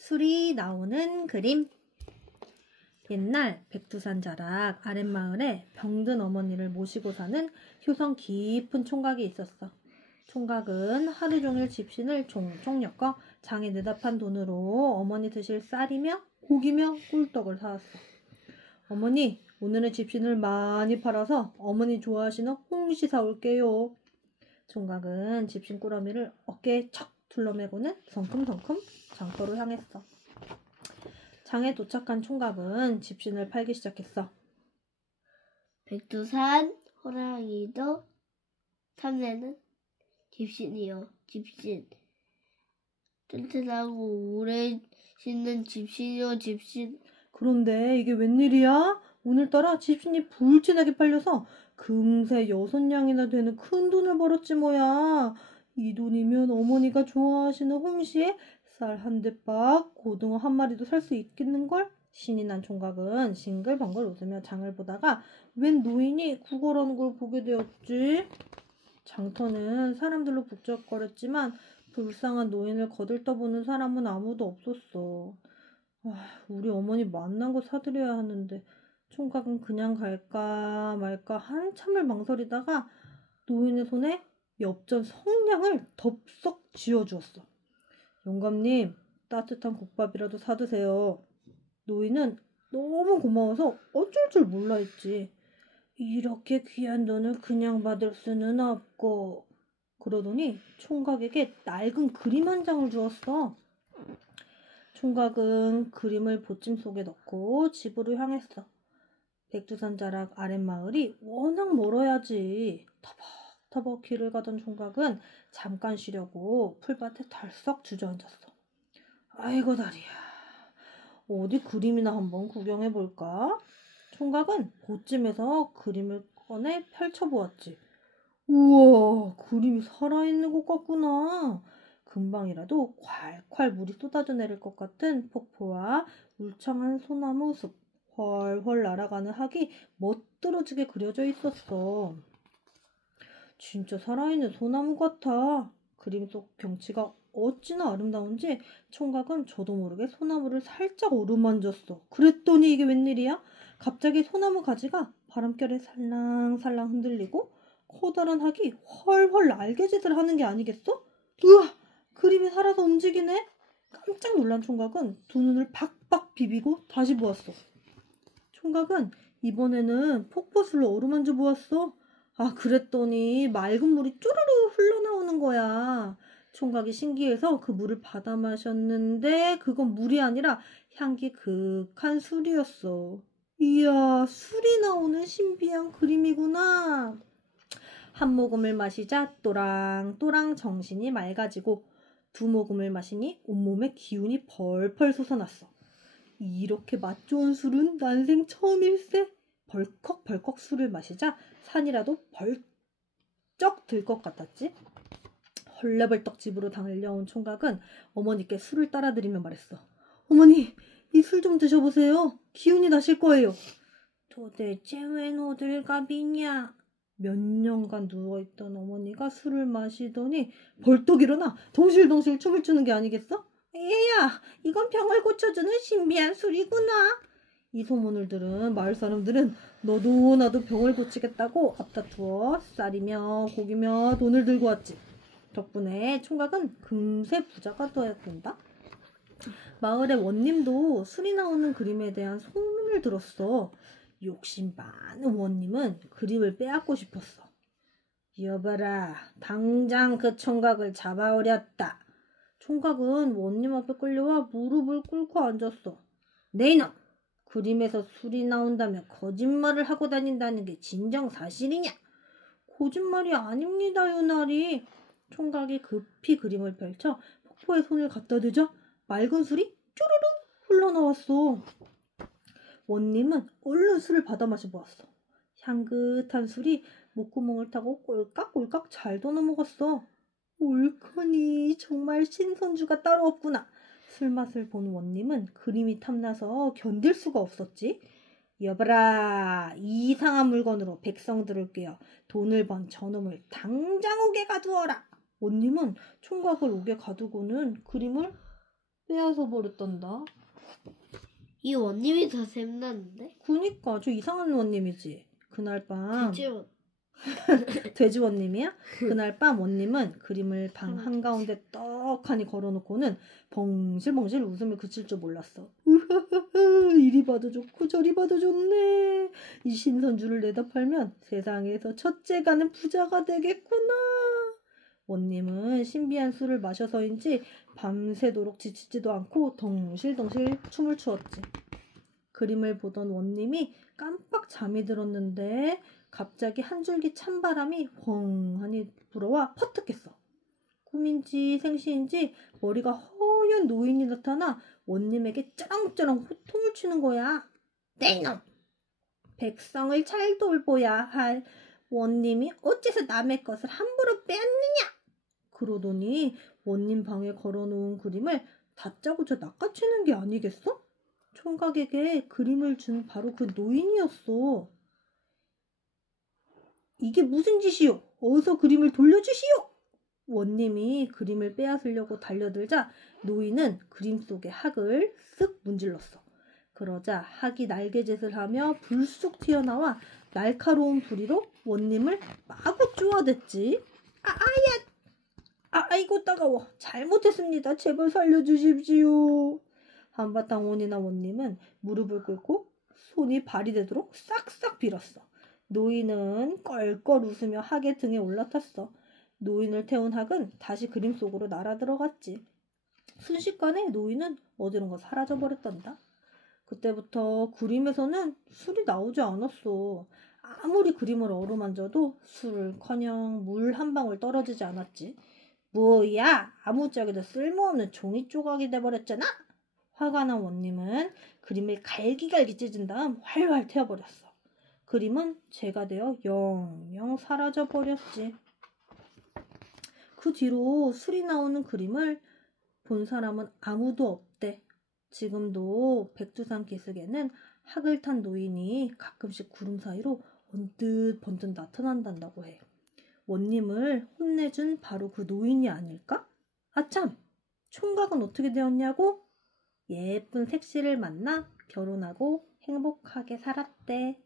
술이 나오는 그림. 옛날 백두산 자락 아랫마을에 병든 어머니를 모시고 사는 효성 깊은 총각이 있었어. 총각은 하루 종일 집신을 총총 엮어 장에 내다 판 돈으로 어머니 드실 쌀이며 고기며 꿀떡을 사왔어. 어머니, 오늘은 집신을 많이 팔아서 어머니 좋아하시는 홍시 사올게요. 총각은 집신 꾸러미를 어깨에 척 둘러매고는 성큼성큼 장터로 향했어. 장에 도착한 총각은 집신을 팔기 시작했어. 백두산 호랑이도 탐내는 집신이요. 집신. 튼튼하고 오래 씻는 집신이요. 집신. 그런데 이게 웬일이야? 오늘따라 집신이 불진하게 팔려서 금세 6냥이나 되는 큰 돈을 벌었지 뭐야. 이 돈이면 어머니가 좋아하시는 홍시에 쌀 한 대박, 고등어 한 마리도 살 수 있겠는걸? 신이 난 총각은 싱글벙글 웃으며 장을 보다가 웬 노인이 구걸하는 걸 보게 되었지. 장터는 사람들로 북적거렸지만 불쌍한 노인을 거들떠보는 사람은 아무도 없었어. 우리 어머니 만난 거 사드려야 하는데 총각은 그냥 갈까 말까 한참을 망설이다가 노인의 손에 엽전 성냥을 덥석 쥐어주었어. 영감님, 따뜻한 국밥이라도 사드세요. 노인은 너무 고마워서 어쩔 줄 몰라 했지. 이렇게 귀한 돈을 그냥 받을 수는 없고. 그러더니 총각에게 낡은 그림 한 장을 주었어. 총각은 그림을 보찜 속에 넣고 집으로 향했어. 백두산 자락 아랫마을이 워낙 멀어야지. 터벅터벅 길을 가던 총각은 잠깐 쉬려고 풀밭에 덜썩 주저앉았어. 아이고 다리야. 어디 그림이나 한번 구경해볼까? 총각은 보찜에서 그림을 꺼내 펼쳐보았지. 우와, 그림이 살아있는 것 같구나. 금방이라도 콸콸 물이 쏟아져 내릴 것 같은 폭포와 울창한 소나무 숲, 훨훨 날아가는 학이 멋들어지게 그려져 있었어. 진짜 살아있는 소나무 같아. 그림 속 경치가 어찌나 아름다운지 총각은 저도 모르게 소나무를 살짝 어루만졌어. 그랬더니 이게 웬일이야? 갑자기 소나무 가지가 바람결에 살랑살랑 흔들리고 커다란 학이 훨훨 날개짓을 하는 게 아니겠어? 우와! 그림이 살아서 움직이네? 깜짝 놀란 총각은 두 눈을 박박 비비고 다시 보았어. 총각은 이번에는 폭포수를 어루만져 보았어. 그랬더니 맑은 물이 쪼르르 흘러나오는 거야. 총각이 신기해서 그 물을 받아 마셨는데 그건 물이 아니라 향기 극한 술이었어. 이야, 술이 나오는 신비한 그림이구나. 한 모금을 마시자 또랑또랑 정신이 맑아지고 두 모금을 마시니 온몸에 기운이 펄펄 솟아났어. 이렇게 맛 좋은 술은 난생 처음일세. 벌컥벌컥 술을 마시자 산이라도 벌쩍 들 것 같았지. 헐레벌떡 집으로 달려온 총각은 어머니께 술을 따라드리며 말했어. 어머니, 이 술 좀 드셔보세요. 기운이 나실 거예요. 도대체 웬 호들갑이냐? 몇 년간 누워있던 어머니가 술을 마시더니 벌떡 일어나 덩실덩실 춤을 추는 게 아니겠어? 얘야, 이건 병을 고쳐주는 신비한 술이구나. 이 소문을 들은 마을 사람들은 너도 나도 병을 고치겠다고 앞다투어 쌀이며 고기며 돈을 들고 왔지. 덕분에 총각은 금세 부자가 되었단다. 마을의 원님도 술이 나오는 그림에 대한 소문을 들었어. 욕심 많은 원님은 그림을 빼앗고 싶었어. 여봐라, 당장 그 총각을 잡아오렸다. 총각은 원님 앞에 끌려와 무릎을 꿇고 앉았어. 네 이놈! 그림에서 술이 나온다며 거짓말을 하고 다닌다는 게 진정 사실이냐? 거짓말이 아닙니다, 유나리. 총각이 급히 그림을 펼쳐 폭포에 손을 갖다 대자 맑은 술이 쪼르르 흘러나왔어. 원님은 얼른 술을 받아 마셔보았어. 향긋한 술이 목구멍을 타고 꼴깍꼴깍 잘도 넘어갔어. 옳거니 정말 신선주가 따로 없구나. 술맛을 본 원님은 그림이 탐나서 견딜 수가 없었지. 여봐라, 이상한 물건으로 백성들을 꿰어 돈을 번 저놈을 당장 옥에 가두어라. 원님은 총각을 옥에 가두고는 그림을 빼앗아 버렸단다. 이 원님이 더 샘나는데? 그니까 저 이상한 원님이지. 그날 밤 대체 돼지원님이야? 그날 밤 원님은 그림을 방 한가운데 떡하니 걸어놓고는 벙실벙실 웃음을 그칠 줄 몰랐어. 으하하하, 이리 봐도 좋고 저리 봐도 좋네. 이 신선주를 내다 팔면 세상에서 첫째 가는 부자가 되겠구나. 원님은 신비한 술을 마셔서인지 밤새도록 지치지도 않고 덩실덩실 춤을 추었지. 그림을 보던 원님이 깜빡 잠이 들었는데 갑자기 한 줄기 찬바람이 휑하니 불어와 퍼뜩했어. 꿈인지 생시인지 머리가 허연 노인이 나타나 원님에게 짜랑짜랑 호통을 치는 거야. 네 이놈! 백성을 잘 돌보야 할 원님이 어째서 남의 것을 함부로 빼앗느냐? 그러더니 원님 방에 걸어놓은 그림을 다짜고짜 낚아채는 게 아니겠어? 총각에게 그림을 준 바로 그 노인이었어. 이게 무슨 짓이오? 어서 그림을 돌려주시오! 원님이 그림을 빼앗으려고 달려들자 노인은 그림 속의 학을 쓱 문질렀어. 그러자 학이 날개짓을 하며 불쑥 튀어나와 날카로운 부리로 원님을 마구 쪼아댔지. 아이고 따가워. 잘못했습니다. 제발 살려주십시오. 한바탕 온이나 원님은 무릎을 꿇고 손이 발이 되도록 싹싹 빌었어. 노인은 껄껄 웃으며 학의 등에 올라탔어. 노인을 태운 학은 다시 그림 속으로 날아 들어갔지. 순식간에 노인은 어디론가 사라져버렸단다. 그때부터 그림에서는 술이 나오지 않았어. 아무리 그림을 어루만져도 술을커녕 물 한 방울 떨어지지 않았지. 뭐야, 아무짝에도 쓸모없는 종이 조각이 돼버렸잖아. 화가 난 원님은 그림을 갈기갈기 찢은 다음 활활 태워버렸어. 그림은 재가 되어 영영 사라져버렸지. 그 뒤로 술이 나오는 그림을 본 사람은 아무도 없대. 지금도 백두산 기슭에는 학을 탄 노인이 가끔씩 구름 사이로 언뜻 번뜩 나타난다고 해. 원님을 혼내준 바로 그 노인이 아닐까? 아참! 총각은 어떻게 되었냐고? 예쁜 색시를 만나 결혼하고 행복하게 살았대.